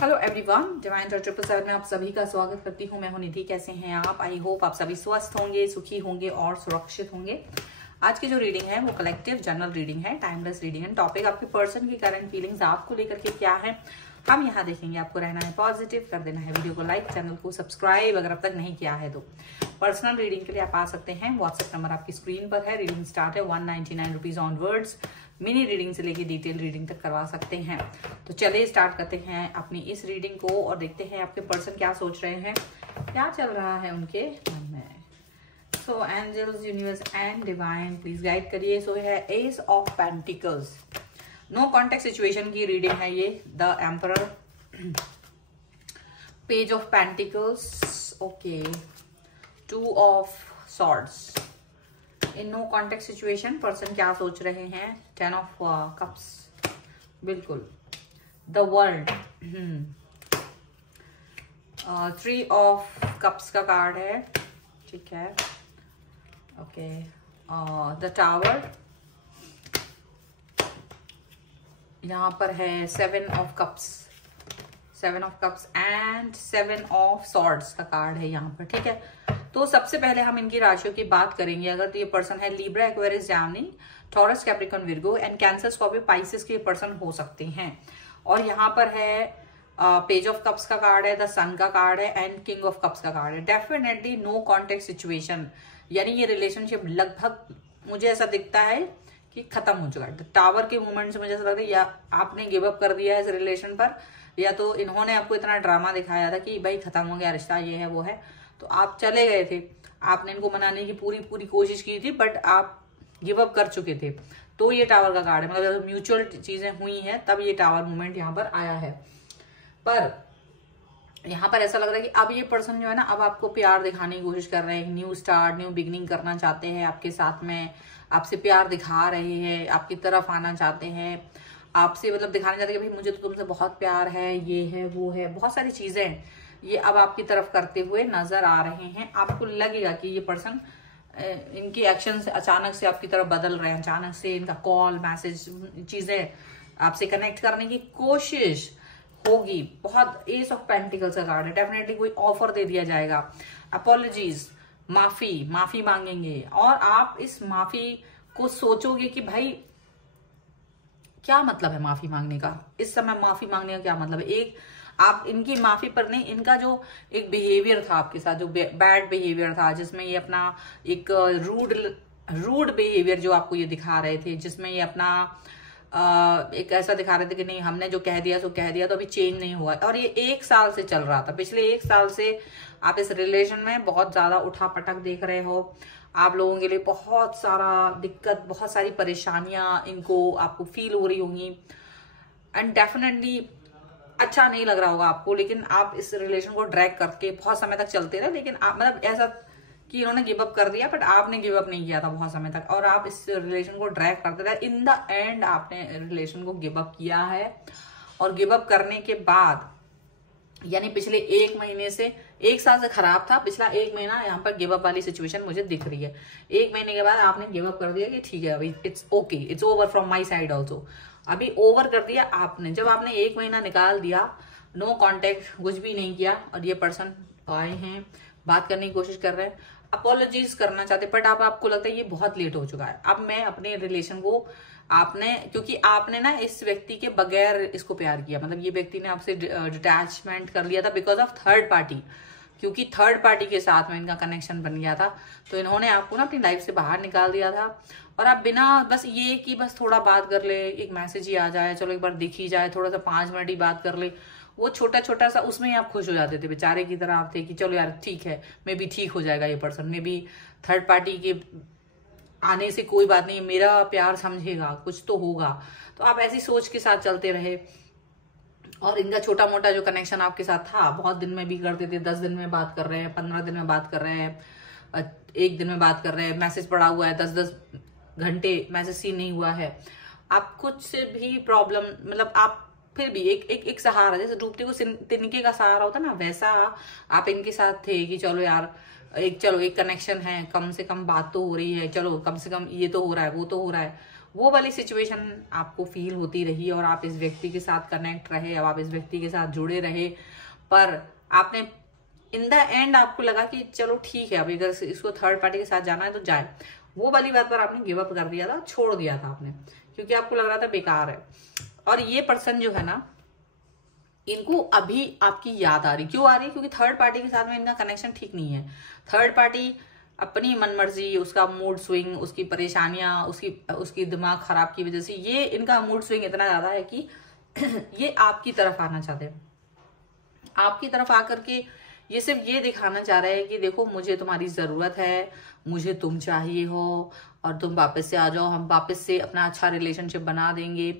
Hello everyone, divine 777 में आप सभी का स्वागत करती हूँ। मैं हूँ निधि। कैसे हैं आप? आई होप आप सभी स्वस्थ होंगे, सुखी होंगे और सुरक्षित होंगे। आज की जो रीडिंग है वो कलेक्टिव जनरल रीडिंग है, टाइमलेस रीडिंग है। टॉपिक आपके पर्सन की करंट फीलिंग्स आपको लेकर के क्या है हम यहाँ देखेंगे। आपको रहना है पॉजिटिव, कर देना है वीडियो को लाइक, चैनल को सब्सक्राइब अगर अब तक नहीं किया है तो। पर्सनल रीडिंग के लिए आप आ सकते हैं, व्हाट्सएप नंबर आपकी स्क्रीन पर है। रीडिंग स्टार्ट है 199 रुपीज ऑनवर्ड्स। मिनी रीडिंग से लेके डिटेल रीडिंग तक करवा सकते हैं। तो चलिए स्टार्ट करते हैं अपनी इस रीडिंग को और देखते हैं आपके पर्सन क्या सोच रहे हैं, क्या चल रहा है उनके मन में। So angels, universe and divine please guide करिए। सो है ace of pentacles, no contact situation की रीडिंग है ये। The emperor, page of pentacles, okay, two of swords. In no contact situation person क्या सोच रहे हैं? 10 ऑफ कप्स, बिल्कुल। द वर्ल्ड, 3 ऑफ कप्स का कार्ड है, ठीक है, ओके। द टावर, यहाँ पर है 7 of cups, 7 of cups and 7 of swords का कार्ड है यहाँ पर, ठीक है। तो सबसे पहले हम इनकी राशियों की बात करेंगे। अगर तो ये पर्सन है Libra, Aquarius, Gemini, taurus, Capricorn, Virgo and cancer, Scorpio, Pisces के पर्सन हो सकते हैं। और यहाँ पर है पेज ऑफ कप्स का कार्ड है, द सन का कार्ड है एंड किंग ऑफ कप्स का कार्ड है। डेफिनेटली नो कॉन्टेक्ट सिचुएशन, यानी ये रिलेशनशिप लगभग मुझे ऐसा दिखता है कि खत्म हो चुका है। टावर के मूवमेंट से मुझे ऐसा लगता है या आपने गिव अप कर दिया है इस रिलेशन पर, या तो इन्होंने आपको इतना ड्रामा दिखाया था कि भाई खत्म हो गया रिश्ता, ये है वो है, तो आप चले गए थे। आपने इनको मनाने की पूरी कोशिश की थी बट आप गिव अप कर चुके थे। तो ये टावर का कार्ड है, मतलब जब म्यूचुअल चीजें हुई हैं तब ये टावर मूवमेंट यहाँ पर आया है। पर यहाँ पर ऐसा लग रहा है कि अब ये पर्सन जो है ना, अब आपको प्यार दिखाने की कोशिश कर रहे हैं। न्यू स्टार्ट, न्यू बिगिनिंग करना चाहते हैं आपके साथ में, आपसे प्यार दिखा रहे हैं, आपकी तरफ आना चाहते हैं, आपसे मतलब दिखाना चाहते हैं कि भाई मुझे तो तुमसे बहुत प्यार है, ये है वो है, बहुत सारी चीजें ये अब आपकी तरफ करते हुए नजर आ रहे हैं। आपको लगेगा कि ये पर्सन इनकी एक्शन से अचानक से आपकी तरफ बदल रहे हैं, अचानक से इनका कॉल, मैसेज, चीजें आपसे कनेक्ट करने की कोशिश होगी। बहुत एस ऑफ पेंटिकल्स का कार्ड है, डेफिनेटली कोई ऑफर दे दिया जाएगा। अपॉलॉजीज, माफी मांगेंगे और आप इस माफी को सोचोगे कि भाई क्या मतलब है माफी मांगने का। इस समय माफी मांगने का क्या मतलब है? एक आप इनकी माफी पर नहीं, इनका जो एक बिहेवियर था आपके साथ, जो बैड बिहेवियर था, जिसमें ये अपना एक रूड बिहेवियर जो आपको ये दिखा रहे थे, जिसमें ये अपना एक ऐसा दिखा रहे थे कि नहीं हमने जो कह दिया सो कह दिया, तो अभी चेंज नहीं हुआ। और ये 1 साल से चल रहा था, पिछले 1 साल से आप इस रिलेशन में बहुत ज्यादा उठापटक देख रहे हो। आप लोगों के लिए बहुत सारा दिक्कत, बहुत सारी परेशानियां इनको आपको फील हो रही होंगी एंड डेफिनेटली अच्छा नहीं लग रहा होगा आपको। लेकिन आप इस रिलेशन को ड्रैग करके बहुत समय तक चलते रहे, लेकिन आप मतलब ऐसा कि इन्होंने गिव अप कर दिया बट आपने गिव अप नहीं किया था बहुत समय तक, और आप इस रिलेशन को ड्रैग करते रहे। इन द एंड आपने रिलेशन को गिव अप किया है, और गिव अप करने के बाद यानी पिछले 1 महीने से, 1 साल से खराब था, पिछला 1 महीना यहाँ पर गिव अप वाली सिचुएशन मुझे दिख रही है। 1 महीने के बाद आपने गिव अप कर दिया कि ठीक है अभी it's okay, it's over from my side also. अभी ओवर कर दिया आपने। जब आपने 1 महीना निकाल दिया, नो कॉन्टेक्ट, कुछ भी नहीं किया, और ये पर्सन आए हैं, बात करने की कोशिश कर रहे हैं, अपॉलॉजीज करना चाहते, बट आपको लगता है ये बहुत लेट हो चुका है। अब मैं अपने रिलेशन को क्योंकि आपने ना इस व्यक्ति के बगैर इसको प्यार किया, मतलब ये व्यक्ति ने आपसे डिटैचमेंट कर लिया था बिकॉज ऑफ थर्ड पार्टी, क्योंकि थर्ड पार्टी के साथ में इनका कनेक्शन बन गया था। तो इन्होंने आपको ना अपनी लाइफ से बाहर निकाल दिया था, और आप बिना बस ये कि बस थोड़ा बात कर ले, एक मैसेज ही आ जाए, चलो एक बार दिख ही जाए, थोड़ा सा 5 मिनट ही बात कर ले, वो छोटा सा उसमें ही आप खुश हो जाते थे। बेचारे की तरह आप थे कि चलो यार ठीक है, मे बी ठीक हो जाएगा ये person, may be third party के आने से कोई बात नहीं, मेरा प्यार समझेगा, कुछ तो होगा। तो आप ऐसी सोच के साथ चलते रहे, और इनका छोटा मोटा जो कनेक्शन आपके साथ था, बहुत दिन में भी करते थे, 10 दिन में बात कर रहे हैं, 15 दिन में बात कर रहे हैं, 1 दिन में बात कर रहे हैं, मैसेज पड़ा हुआ है, 10-10 घंटे मैसेज सीन नहीं हुआ है। आप कुछ से भी प्रॉब्लम, मतलब आप फिर भी एक सहारा, जैसे डूबते को तिनके का सहारा होता ना, वैसा आप इनके साथ थे कि चलो यार एक कनेक्शन है, कम से कम बात तो हो रही है, चलो कम से कम ये तो हो रहा है, वो तो हो रहा है। वो वाली सिचुएशन आपको फील होती रही और आप इस व्यक्ति के साथ कनेक्ट रहे, अब आप इस व्यक्ति के साथ जुड़े रहे, पर आपने इन द एंड आपको लगा कि चलो ठीक है, अभी अगर इसको थर्ड पार्टी के साथ जाना है तो जाए, वो वाली बात पर आपने गिव अप कर दिया था, छोड़ दिया था आपने, क्योंकि आपको लग रहा था बेकार है। और ये पर्सन जो है ना, इनको अभी आपकी याद आ रही, क्यों आ रही? क्योंकि थर्ड पार्टी के साथ में इनका कनेक्शन ठीक नहीं है। थर्ड पार्टी अपनी मनमर्जी, उसका मूड स्विंग, उसकी परेशानियां, उसकी दिमाग खराब की वजह से ये इनका मूड स्विंग इतना ज्यादा है कि ये आपकी तरफ आना चाहते हैं। आपकी तरफ आकर के ये सिर्फ ये दिखाना चाह रहे हैं कि देखो मुझे तुम्हारी जरूरत है, मुझे तुम चाहिए हो और तुम वापस से आ जाओ, हम वापस से अपना अच्छा रिलेशनशिप बना देंगे।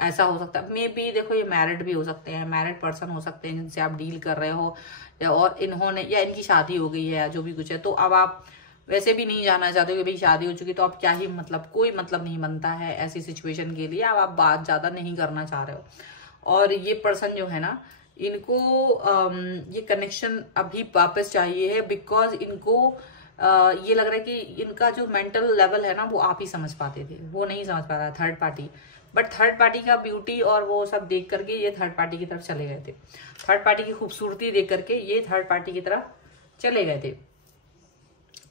ऐसा हो सकता है, मे बी देखो ये मैरिड भी हो सकते हैं, मैरिड पर्सन हो सकते हैं जिनसे आप डील कर रहे हो, और इन्होंने या इनकी शादी हो गई है या जो भी कुछ है, तो अब आप वैसे भी नहीं जाना चाहते हो कि भाई शादी हो चुकी तो अब क्या ही मतलब, कोई मतलब नहीं बनता है ऐसी सिचुएशन के लिए, अब आप बात ज्यादा नहीं करना चाह रहे हो। और ये पर्सन जो है ना, इनको ये कनेक्शन अभी वापस चाहिए है, बिकॉज इनको ये लग रहा है कि इनका जो मेंटल लेवल है ना, वो आप ही समझ पाते थे, वो नहीं समझ पा रहा है third party. But third party का ब्यूटी और वो सब देख करके ये थर्ड पार्टी की तरफ चले गए थे, थर्ड पार्टी की खूबसूरती देख करके ये थर्ड पार्टी की तरफ चले गए थे।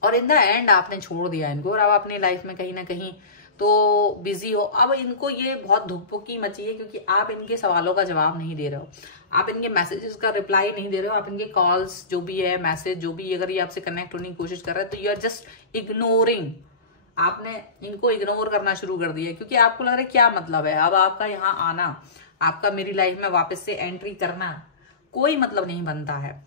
और इन द एंड आपने छोड़ दिया इनको, और अब अपनी लाइफ में कहीं ना कहीं तो बिजी हो। अब इनको ये बहुत धुकपुकी मची है क्योंकि आप इनके सवालों का जवाब नहीं दे रहे हो, आप इनके मैसेजेस का रिप्लाई नहीं दे रहे हो, आप इनके कॉल्स जो भी है, मैसेज जो भी, अगर ये आपसे कनेक्ट होने की कोशिश कर रहे हैं तो यू आर जस्ट इग्नोरिंग। आपने इनको इग्नोर करना शुरू कर दिया क्योंकि आपको लग रहा है क्या मतलब है अब आपका यहाँ आना, आपका मेरी लाइफ में वापस से एंट्री करना, कोई मतलब नहीं बनता है।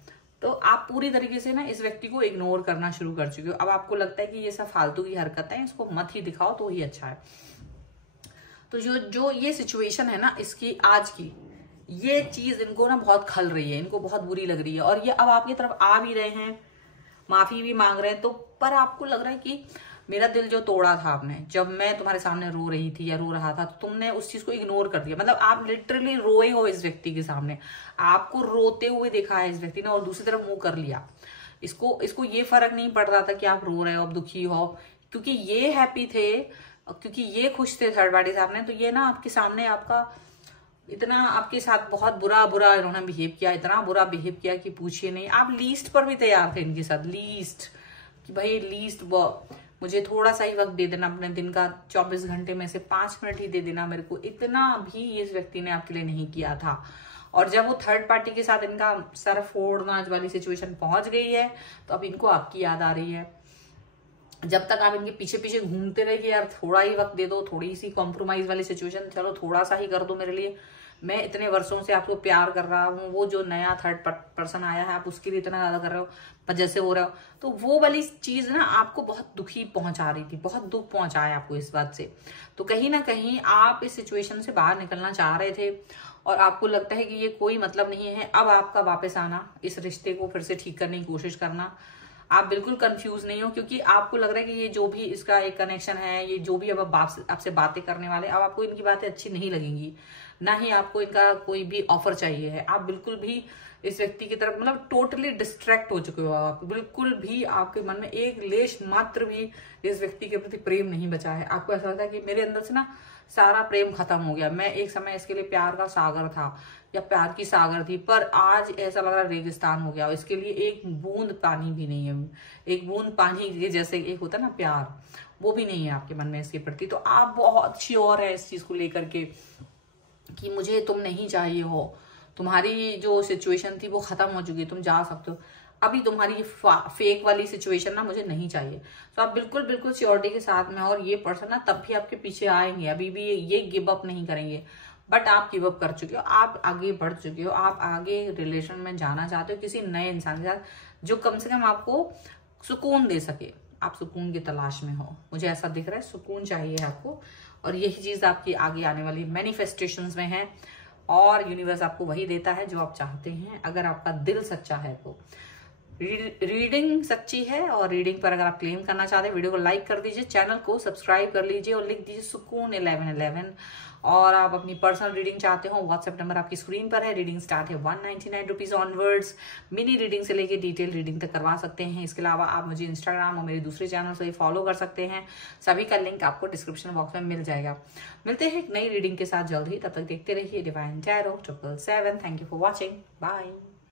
तो आप पूरी तरीके से ना इस व्यक्ति को इग्नोर करना शुरू कर चुके हो। अब आपको लगता है कि ये सब फालतू की हरकत है, इसको मत ही दिखाओ तो ही अच्छा है। तो जो ये सिचुएशन है ना इसकी आज की, ये चीज इनको ना बहुत खल रही है, इनको बहुत बुरी लग रही है, और ये अब आपकी तरफ आ भी रहे हैं, माफी भी मांग रहे हैं। तो पर आपको लग रहा है कि मेरा दिल जो तोड़ा था आपने, जब मैं तुम्हारे सामने रो रही थी या रो रहा था, तो तुमने उस चीज को इग्नोर कर दिया। मतलब आप लिटरली रोए हो इस व्यक्ति के सामने, आपको रोते हुए देखा है इस व्यक्ति ने, और दूसरी तरफ मुंह कर लिया। इसको ये फर्क नहीं पड़ रहा था कि आप रो रहे हो, अब दुखी हो, क्योंकि ये हैप्पी थे, क्योंकि ये खुश थे थर्ड पार्टी सामने। तो ये ना आपके सामने आपका इतना आपके साथ बहुत बुरा इन्होंने बिहेव किया, इतना बुरा बिहेव किया कि पूछिए नहीं। आप लीस्ट पर भी तैयार थे इनके साथ, लीस्ट कि भाई लीस्ट मुझे थोड़ा सा ही वक्त दे देना, अपने दिन का 24 घंटे में से 5 मिनट ही दे देना मेरे को, इतना भी इस व्यक्ति ने आपके लिए नहीं किया था। और जब वो थर्ड पार्टी के साथ इनका सर फोड़ना वाली सिचुएशन पहुंच गई है, तो अब इनको आपकी याद आ रही है। जब तक आप इनके पीछे पीछे घूमते रहे कि यार थोड़ा ही वक्त दे दो, थोड़ी सी कॉम्प्रोमाइज वाली सिचुएशन, चलो थोड़ा सा ही कर दो मेरे लिए, मैं इतने वर्षों से आपको प्यार कर रहा हूँ, वो जो नया थर्ड पर्सन आया है आप उसके लिए इतना ज्यादा कर रहे हो, पर जैसे हो रहा हो, तो वो वाली चीज ना आपको बहुत दुखी पहुंचा रही थी, बहुत दुख पहुंचाया आपको इस बात से। तो कहीं ना कहीं आप इस सिचुएशन से बाहर निकलना चाह रहे थे, और आपको लगता है कि ये कोई मतलब नहीं है अब आपका वापस आना, इस रिश्ते को फिर से ठीक करने की कोशिश करना। आप बिल्कुल कंफ्यूज नहीं हो, क्योंकि आपको लग रहा है कि ये जो भी इसका एक कनेक्शन है, ये जो भी अब आपसे बातें करने वाले, अब आपको इनकी बातें अच्छी नहीं लगेंगी, ना ही आपको इनका कोई भी ऑफर चाहिए है। आप बिल्कुल भी इस व्यक्ति की तरफ मतलब टोटली डिस्ट्रैक्ट हो चुके हो, आप बिल्कुल भी आपके मन में एक लेश मात्र भी इस व्यक्ति के प्रति प्रेम नहीं बचा है। आपको ऐसा लगता है कि मेरे अंदर से ना सारा प्रेम खत्म हो गया, मैं एक समय इसके लिए प्यार का सागर था या प्यार की सागर थी, पर आज ऐसा लग रहा रेगिस्तान हो गया, इसके लिए एक बूंद पानी भी नहीं है, एक बूंद पानी के जैसे एक होता है ना प्यार, वो भी नहीं है आपके मन में इसके प्रति। तो आप बहुत श्योर है इस चीज को लेकर के कि मुझे तुम नहीं चाहिए हो, तुम्हारी जो सिचुएशन थी वो खत्म हो चुकी है, तुम जा सकते हो, अभी तुम्हारी फेक वाली सिचुएशन ना मुझे नहीं चाहिए। तो आप बिल्कुल श्योरिटी के साथ में, और ये पर्सन ना तब भी आपके पीछे आएंगे, अभी भी ये गिव अप नहीं करेंगे। बट आप गिव अप कर चुके हो, आप आगे बढ़ चुके हो, आप आगे रिलेशन में जाना चाहते हो किसी नए इंसान के साथ जो कम से कम आपको सुकून दे सके। आप सुकून की तलाश में हो, मुझे ऐसा दिख रहा है, सुकून चाहिए आपको, और यही चीज आपकी आगे आने वाली मैनिफेस्टेशंस में है, और यूनिवर्स आपको वही देता है जो आप चाहते हैं, अगर आपका दिल सच्चा है तो। रीडिंग सच्ची है, और रीडिंग पर अगर आप क्लेम करना चाहते हैं वीडियो को लाइक कर दीजिए, चैनल को सब्सक्राइब कर लीजिए और लिख दीजिए सुकून 1111, और आप अपनी पर्सनल रीडिंग चाहते हो, व्हाट्सएप नंबर आपकी स्क्रीन पर है। रीडिंग स्टार्ट है 199 रुपीज ऑनवर्ड्स। मिनी रीडिंग से लेके डिटेल रीडिंग तक करवा सकते हैं। इसके अलावा आप मुझे इंस्टाग्राम और मेरे दूसरे चैनल से फॉलो कर सकते हैं, सभी का लिंक आपको डिस्क्रिप्शन बॉक्स में मिल जाएगा। मिलते हैं एक नई रीडिंग के साथ जल्द ही, तब तक देखते रहिए divine tarot 777। Thank you for watching, bye.